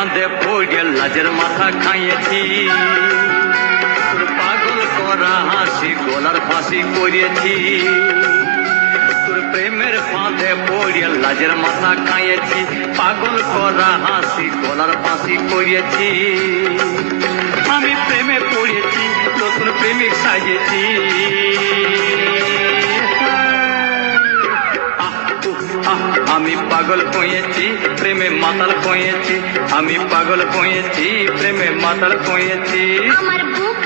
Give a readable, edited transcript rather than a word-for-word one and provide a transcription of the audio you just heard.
ফাঁদে পড়ে লাজের মাথা খাইয়েছি, তোর পাগল করা হাসি গলার ফাঁসি করিয়েছি। তোর প্রেমের ফাঁদে পড়ে লাজের মাথা খাইয়েছি, পাগল করা হাসি গলার ফাঁসি করিয়েছি। আমি প্রেমে পড়েছি, নতুন প্রেমিক সাজেছি। আমি পাগল হয়েছি, প্রেমে মাতাল হয়েছি। আমি পাগল হয়েছি, প্রেমে মাতাল হয়েছি। আমার বুক